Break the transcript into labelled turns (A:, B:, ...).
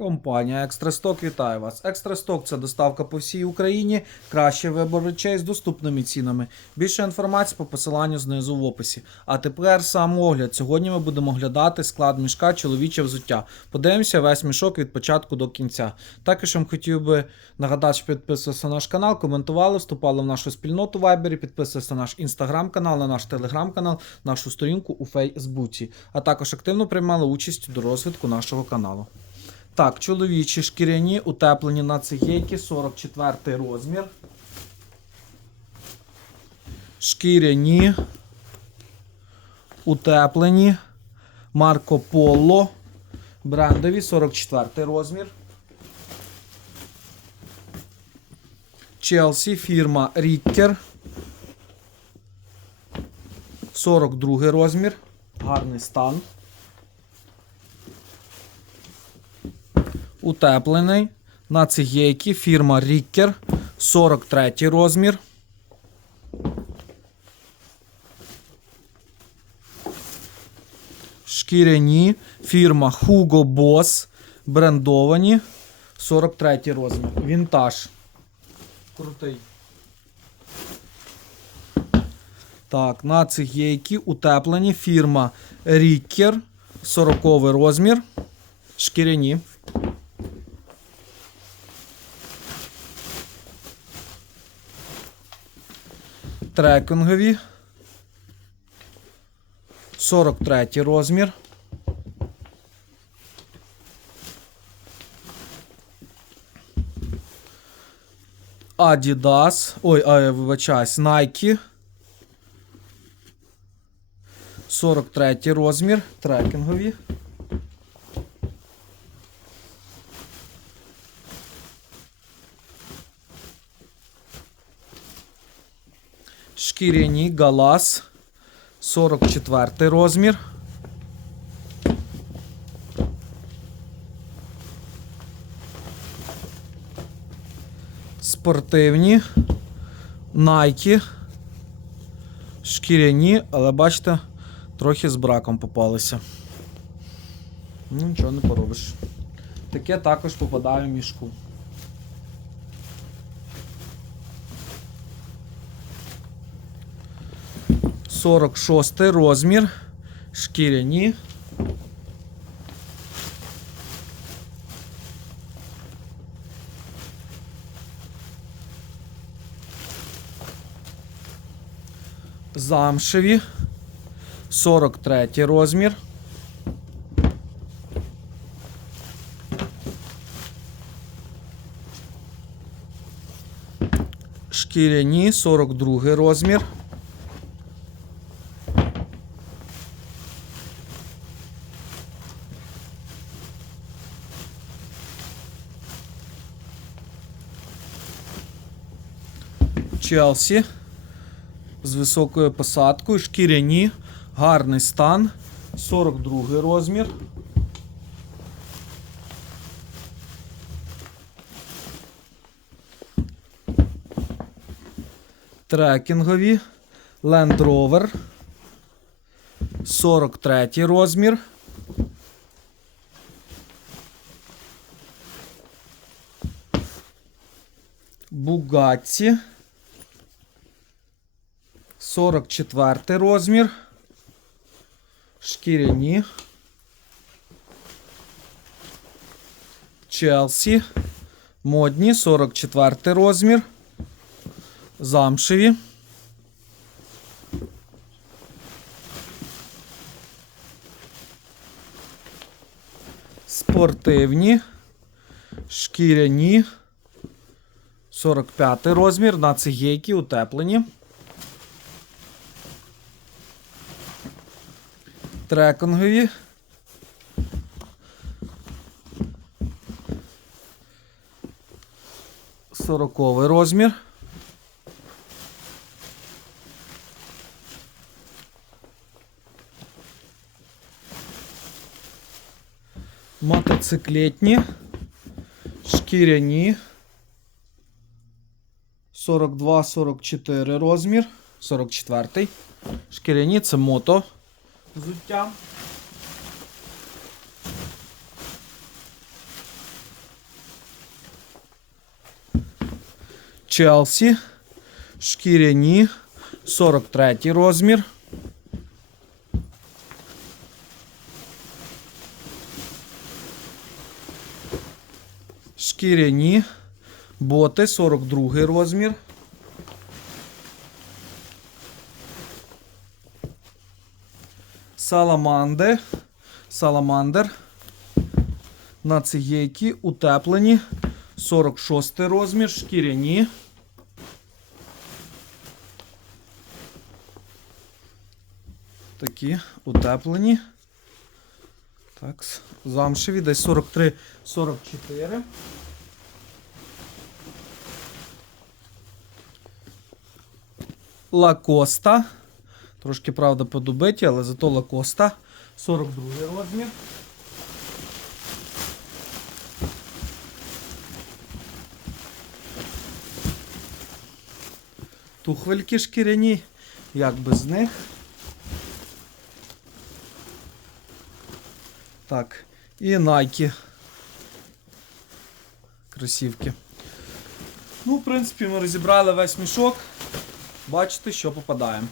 A: Компанія Екстрасток вітає вас. Екстрасток це доставка по всій Україні. Кращий вибор речей з доступними цінами. Більше інформації по посиланню знизу в описі. А тепер сам огляд. Сьогодні ми будемо оглядати склад мішка чоловіче взуття. Подивимося весь мішок від початку до кінця. Також вам хотів би нагадати, що підписувалися на наш канал, коментували, вступали в нашу спільноту в Viber, підписувалися на наш інстаграм-канал, на наш телеграм-канал, нашу сторінку у Фейсбуці, а також активно приймали участь до розвитку нашого каналу. Так, чоловічі шкіряні, утеплені на цигейки, 44 розмір. Шкіряні, утеплені. Марко Поло. Брендові, 44 розмір. Челсі, фірма Ріккер. 42 розмір. Гарний стан. Утеплений. На цигейки фірма Ріккер. 43 розмір. Шкіряні. Фірма Hugo Boss. Брендовані. 43 розмір. Вінтаж. Крутий. Так, на цигейки утеплені. Фірма Ріккер. 40 розмір. Шкіряні. Трекінгові. 43 розмір. Adidas. Ой, а, вибачаюсь, Nike. 43 розмір. Трекінгові. Шкіряні Галас 44 розмір. Спортивні Nike. Шкіряні, але бачите, трохи з браком попалися. Ну, нічого не поробиш. Таке також попадає в мішку. Сорок шостий розмір. Шкіряні. Замшеві. 43 розмір. Шкіряні 42 розмір. Челсі з високою посадкою, шкіряні, гарний стан, 42 розмір. Трекінгові, Land Rover, 43 розмір. Бугатті. 44 розмір. Шкіряні. Челсі. Модні. 44 розмір. Замшеві. Спортивні. Шкіряні. 45 розмір. На цигейки утеплені. Трекінгові. Сороковий розмір. Мотоциклетні, шкіряні. 42-44 розмір. 44. Шкіряні це мото взуття. Челсі, шкіряні, 43 розмір. Шкіряні боти, 42 розмір. Саламанди. Саламандер. На циєйки утеплені. 46 розмір, шкіряні. Такі утеплені. Так, замшеві, десь 43-44. Лакоста. Трошки, правда, подубиті, але зато Лакоста. 42 розмір. Тухвельки шкіряні, як без них. Так, і Nike. Кросівки. Ну, в принципі, ми розібрали весь мішок. Бачите, що попадаємо.